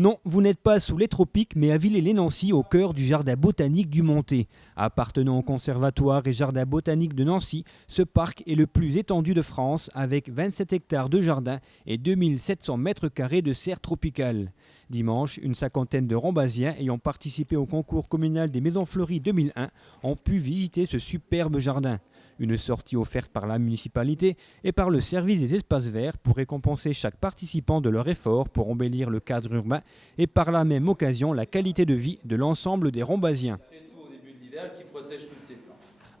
Non, vous n'êtes pas sous les tropiques, mais à Villers-lès-Nancy, au cœur du jardin botanique du Montet. Appartenant au Conservatoire et Jardin botanique de Nancy, ce parc est le plus étendu de France, avec 27 hectares de jardin et 2700 mètres carrés de serres tropicales. Dimanche, une cinquantaine de rambasiens ayant participé au concours communal des Maisons Fleuries 2001 ont pu visiter ce superbe jardin. Une sortie offerte par la municipalité et par le service des espaces verts pour récompenser chaque participant de leur effort pour embellir le cadre urbain et par la même occasion la qualité de vie de l'ensemble des rambasiens.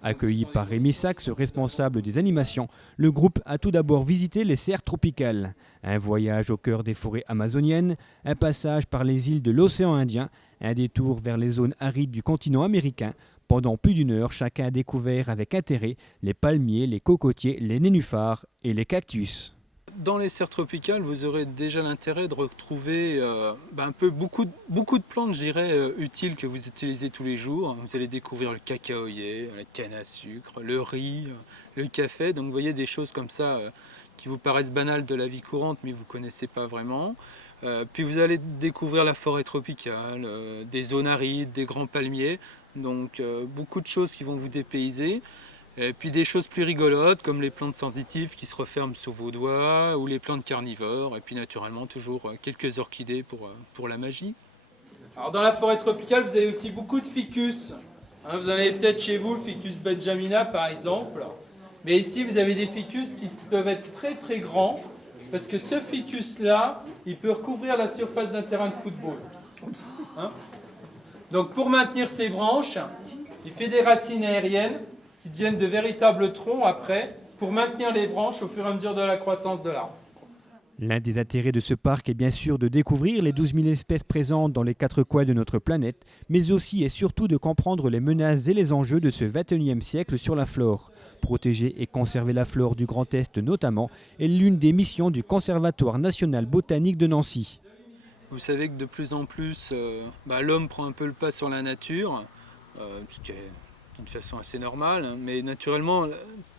Accueilli par Rémi Sachs, responsable des animations, le groupe a tout d'abord visité les serres tropicales. Un voyage au cœur des forêts amazoniennes, un passage par les îles de l'océan Indien, un détour vers les zones arides du continent américain. Pendant plus d'une heure, chacun a découvert avec intérêt les palmiers, les cocotiers, les nénuphars et les cactus. Dans les serres tropicales, vous aurez déjà l'intérêt de retrouver beaucoup de plantes, je dirais, utiles que vous utilisez tous les jours. Vous allez découvrir le cacaoyer, la canne à sucre, le riz, le café. Donc vous voyez des choses comme ça qui vous paraissent banales de la vie courante, mais vous ne connaissez pas vraiment. Puis vous allez découvrir la forêt tropicale, des zones arides, des grands palmiers. Donc beaucoup de choses qui vont vous dépayser. Et puis des choses plus rigolotes comme les plantes sensitives qui se referment sous vos doigts ou les plantes carnivores. Et puis naturellement toujours quelques orchidées pour la magie. Alors dans la forêt tropicale vous avez aussi beaucoup de ficus. Vous en avez peut-être chez vous le ficus benjamina par exemple. Mais ici vous avez des ficus qui peuvent être très très grands. Parce que ce ficus-là, il peut recouvrir la surface d'un terrain de football. Donc pour maintenir ses branches, il fait des racines aériennes qui deviennent de véritables troncs après, pour maintenir les branches au fur et à mesure de la croissance de l'arbre. L'un des intérêts de ce parc est bien sûr de découvrir les 12 000 espèces présentes dans les 4 coins de notre planète, mais aussi et surtout de comprendre les menaces et les enjeux de ce XXIe siècle sur la flore. Protéger et conserver la flore du Grand Est notamment est l'une des missions du Conservatoire national botanique de Nancy. Vous savez que de plus en plus, l'homme prend un peu le pas sur la nature, ce qui est d'une façon assez normale, mais naturellement,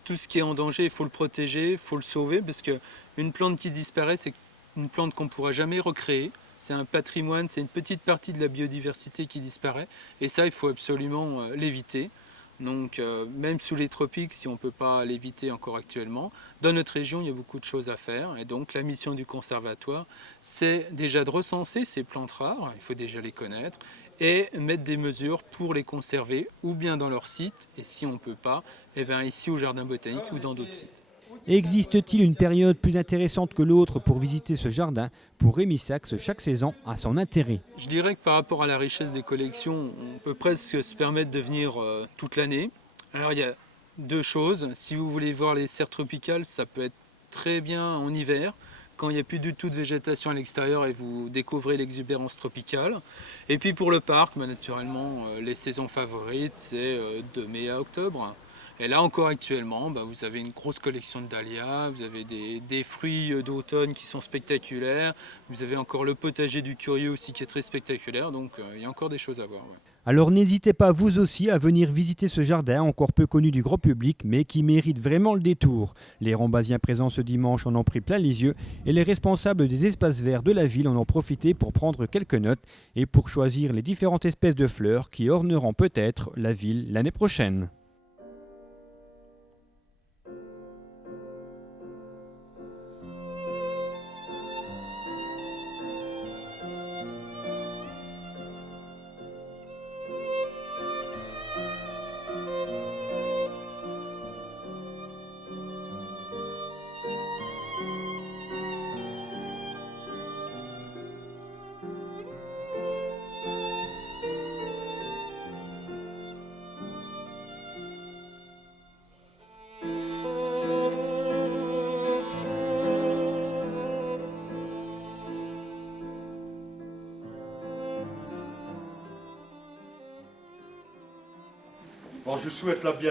tout ce qui est en danger, il faut le protéger, il faut le sauver, parce qu'une plante qui disparaît, c'est une plante qu'on ne pourra jamais recréer. C'est un patrimoine, c'est une petite partie de la biodiversité qui disparaît, et ça, il faut absolument l'éviter. Donc même sous les tropiques, si on ne peut pas l'éviter encore actuellement, dans notre région, il y a beaucoup de choses à faire. Et donc la mission du conservatoire, c'est déjà de recenser ces plantes rares, il faut déjà les connaître, et mettre des mesures pour les conserver, ou bien dans leur site, et si on ne peut pas, ici au Jardin botanique ou dans d'autres sites. Existe-t-il une période plus intéressante que l'autre pour visiter ce jardin? Pour Rémi Sachs, chaque saison a son intérêt. Je dirais que par rapport à la richesse des collections, on peut presque se permettre de venir toute l'année. Alors il y a deux choses. Si vous voulez voir les serres tropicales, ça peut être très bien en hiver, quand il n'y a plus du tout de végétation à l'extérieur et vous découvrez l'exubérance tropicale. Et puis pour le parc, naturellement, les saisons favorites, c'est de mai à octobre. Et là encore actuellement, vous avez une grosse collection de dahlias, vous avez des fruits d'automne qui sont spectaculaires, vous avez encore le potager du curieux aussi qui est très spectaculaire, donc il y a encore des choses à voir. Ouais. Alors n'hésitez pas vous aussi à venir visiter ce jardin encore peu connu du grand public mais qui mérite vraiment le détour. Les rambasiens présents ce dimanche en ont pris plein les yeux et les responsables des espaces verts de la ville en ont profité pour prendre quelques notes et pour choisir les différentes espèces de fleurs qui orneront peut-être la ville l'année prochaine. Bon, je souhaite la bienvenue.